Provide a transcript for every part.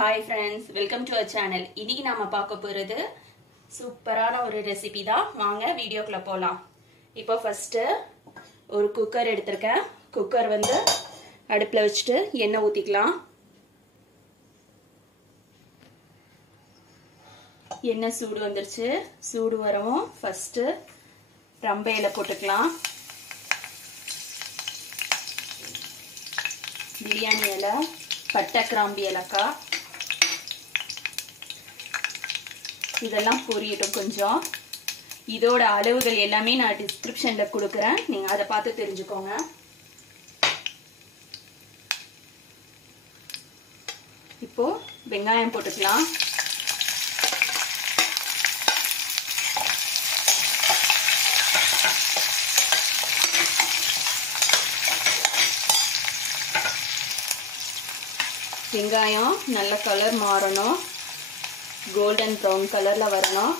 Hi friends, welcome to our channel. இன்னைக்கு நாம பார்க்க போறது சூப்பரான ஒரு ரெசிபி தான். வாங்க வீடியோக்குள்ள போலாம். இப்போ ஃபர்ஸ்ட் ஒரு குக்கர் எடுத்துர்க்கேன். குக்கர் வந்து அடுப்புல வச்சிட்டு எண்ணெய் ஊத்திக்கலாம். எண்ணெய் சூடு வந்துருச்சு. சூடு வரவும் ஃபர்ஸ்ட் ரம்ப இலை போட்டுக்கலாம். பிரியாணி இலை, பட்டை கிராம்பு ஏலக்காய் இதெல்லாம் பொரியட்டும் கொஞ்சம். இதோட அளவுகள் எல்லாமே நான் டிஸ்கிரிப்ஷன்ல கொடுக்கிறேன், நீங்க அதை பார்த்து தெரிஞ்சுக்கோங்க. இப்போ வெங்காயம் போட்டுக்கலாம். வெங்காயம் நல்ல கலர் மாறணும், கோல்டன் ப்ரௌன் கலர்ல வரணும்.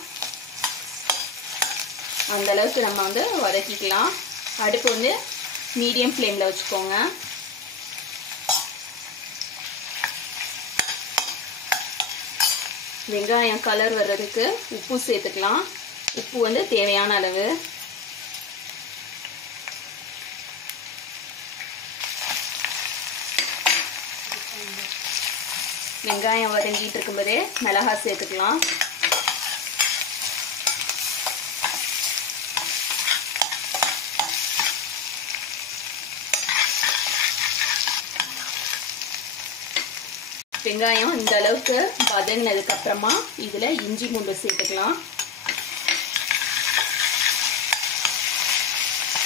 அந்த அளவுக்கு நம்ம வந்து வதக்கிக்கலாம். அடுப்பு வந்து மீடியம் ஃப்ளேம்ல வச்சுக்கோங்க. வெங்காயம் கலர் வர்றதுக்கு உப்பு சேர்த்துக்கலாம். உப்பு வந்து தேவையான அளவு. வெங்காயம் வதங்கிட்டு இருக்கும்போதே மிளகாய் சேர்த்துக்கலாம். வெங்காயம் இந்த அளவுக்கு வதங்கினதுக்கு அப்புறமா இதுல இஞ்சி பூண்டு சேர்த்துக்கலாம்.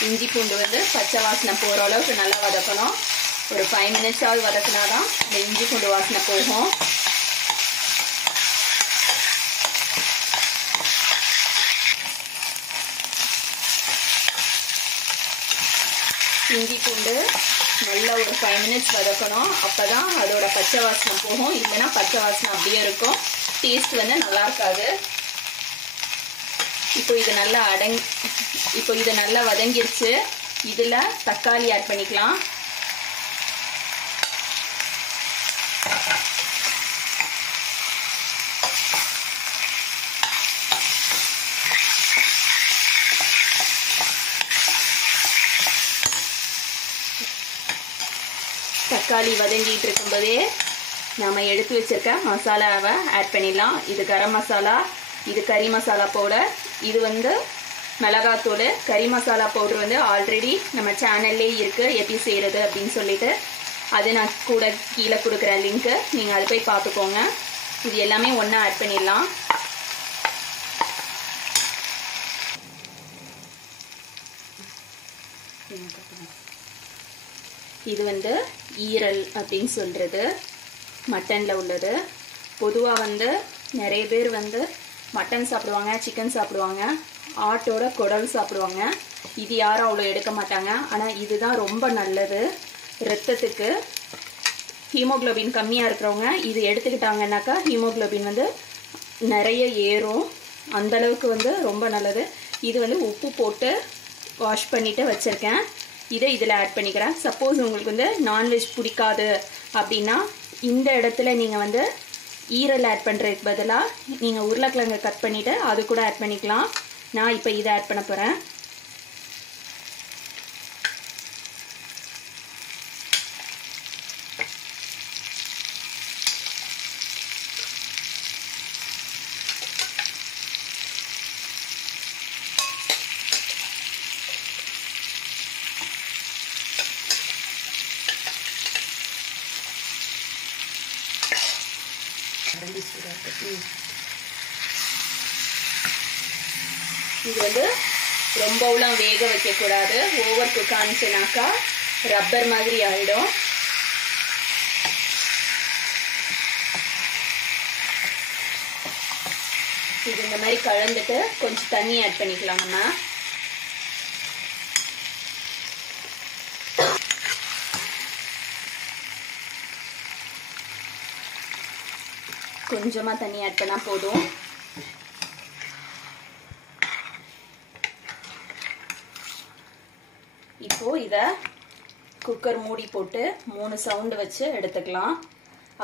இஞ்சி பூண்டு வந்து பச்சை வாசனை போற அளவுக்கு நல்லா வதக்கணும். ஒரு 5 மினிட்ஸ் ஆவது வதக்கினாதான் இந்த இஞ்சி பூண்டு வாசனை போகும். இஞ்சி பூண்டு நல்லா ஒரு 5 மினிட்ஸ் வதக்கணும். அப்பதான் அதோட பச்சை வாசனை போகும். இல்லைன்னா பச்சை வாசனை அப்படியே இருக்கும், டேஸ்ட் வந்து நல்லா இருக்காது. இப்போ இது நல்லா வதங்கிருச்சு. இதுல தக்காளி ஆட் பண்ணிக்கலாம். தக்காளி வதங்கிட்டு இருக்கும்போதே நாம எடுத்து வச்சிருக்க மசாலாவை ஆட் பண்ணிடலாம். இது கரம் மசாலா, இது கறி மசாலா பவுடர், இது வந்து மிளகாத்தூள். கறி மசாலா பவுடர் வந்து ஆல்ரெடி நம்ம சேனல்லே இருக்கு, எப்படி செய்யறது அப்படின்னு சொல்லிட்டு. அது நான் கூட கீழே கொடுக்குற லிங்க், நீங்க அதை போய் பார்த்துக்கோங்க. இது எல்லாமே ஒண்ணா ஆட் பண்ணிடலாம். இது வந்து ஈரல் அப்படின்னு சொல்றது, மட்டன்ல உள்ளது. பொதுவா வந்து நிறைய பேர் வந்து மட்டன் சாப்பிடுவாங்க, சிக்கன் சாப்பிடுவாங்க, ஆட்டோட குடல் சாப்பிடுவாங்க. இது யாரும் அவ்வளோ எடுக்க மாட்டாங்க. ஆனால் இதுதான் ரொம்ப நல்லது ரத்தத்துக்கு. ஹீமோகுளோபின் கம்மியாக இருக்கிறவங்க இது எடுத்துக்கிட்டாங்கன்னாக்கா ஹீமோகுளோபின் வந்து நிறைய ஏறும். அந்த அளவுக்கு வந்து ரொம்ப நல்லது. இது வந்து உப்பு போட்டு வாஷ் பண்ணிட்டு வச்சிருக்கேன். இதை இதில் ஆட் பண்ணிக்கிறேன். சப்போஸ் உங்களுக்கு வந்து நான்வெஜ் பிடிக்காது அப்படின்னா இந்த இடத்துல நீங்கள் வந்து ஈரல் ஆட் பண்ணுறதுக்கு பதிலாக நீங்கள் உருளைக்கிழங்கு கட் பண்ணிவிட்டு அது கூட ஆட் பண்ணிக்கலாம். நான் இப்போ இதை ஆட் பண்ண போகிறேன். இது வந்து ரொம்பவும் வேக வைக்க கூடாது. ஓவர் குக் ஆனிச்சுனாக்கா ரப்பர் மாதிரி ஆயிடும். இது இந்த மாதிரி கலந்துட்டு கொஞ்சம் தண்ணி ஆட் பண்ணிக்கலாம். நம்ம கொஞ்சமா தண்ணி ஆட் பண்ணா போதும். இப்போ இத குக்கர் மூடி போட்டு 3 சவுண்ட் வச்சு எடுத்துக்கலாம்.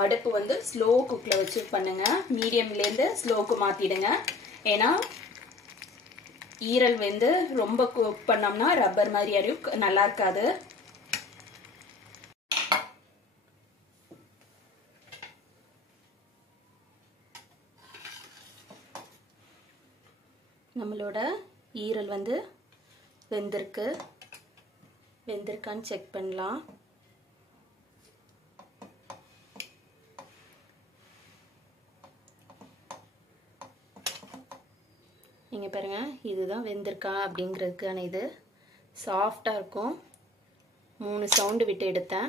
அடுப்பு வந்து ஸ்லோ குக்கில் வச்சு பண்ணுங்க. மீடியம்லேருந்து ஸ்லோக்கு மாற்றிடுங்க. ஏன்னா ஈரல் வந்து ரொம்ப குக் பண்ணோம்னா ரப்பர் மாதிரி அறியும், நல்லா இருக்காது. நம்மளோட ஈரல் வந்து வெந்திருக்கான்னு செக் பண்ணலாம். நீங்கள் பாருங்க, இதுதான் வெந்திருக்கா அப்படிங்கிறதுக்கான இது சாஃப்டாக இருக்கும். 3 சவுண்டு விட்டு எடுத்தேன்.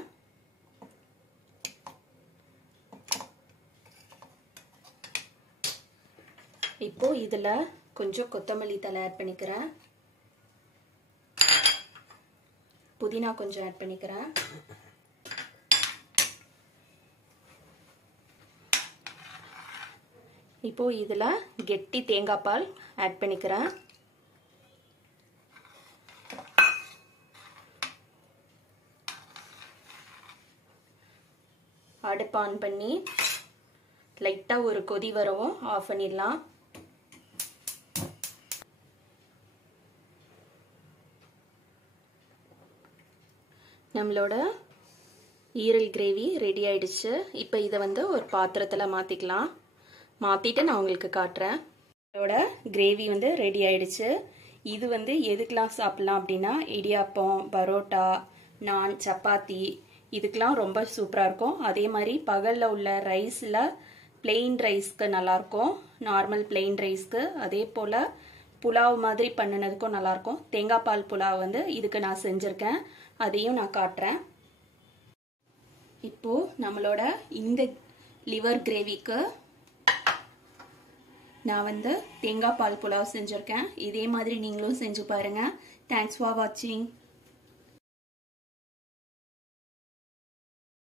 இப்போ இதில் கொஞ்சம் கொத்தமல்லி தழை ஆட் பண்ணிக்கிறேன். புதினா கொஞ்சம் ஆட் பண்ணிக்கிறேன். இப்போ இதில் கெட்டி தேங்காய் பால் ஆட் பண்ணிக்கிறேன். அடுப்பு ஆன் பண்ணி லைட்டாக ஒரு கொதி வரவும் ஆஃப் பண்ணிடலாம். நம்மளோட ஈரல் கிரேவி ரெடி ஆயிடுச்சு. இப்போ இதை வந்து ஒரு பாத்திரத்தில் மாற்றிக்கலாம். மாற்றிட்டு நான் உங்களுக்கு காட்டுறேன். இதோட கிரேவி வந்து ரெடி ஆயிடுச்சு. இது வந்து எதுக்கெலாம் சாப்பிட்லாம் அப்படின்னா, இடியாப்பம், பரோட்டா, நான், சப்பாத்தி இதுக்கெலாம் ரொம்ப சூப்பராக இருக்கும். அதே மாதிரி பகலில் உள்ள ரைஸில் பிளெயின் ரைஸ்க்கு நல்லாயிருக்கும், நார்மல் பிளெயின் ரைஸ்க்கு. அதே போல் புலாவ் மாதிரி பண்ணினதுக்கும் நல்லாயிருக்கும். தேங்காய் பால் புலாவ் வந்து இதுக்கு நான் செஞ்சுருக்கேன், அதையும் நான் காட்டுறேன். இப்போது நம்மளோட இந்த லிவர் கிரேவிக்கு நான் வந்து தேங்காய் பால் புலாவ் செஞ்சுருக்கேன். இதே மாதிரி நீங்களும் செஞ்சு பாருங்கள். தேங்க்ஸ் ஃபார் வாட்சிங்.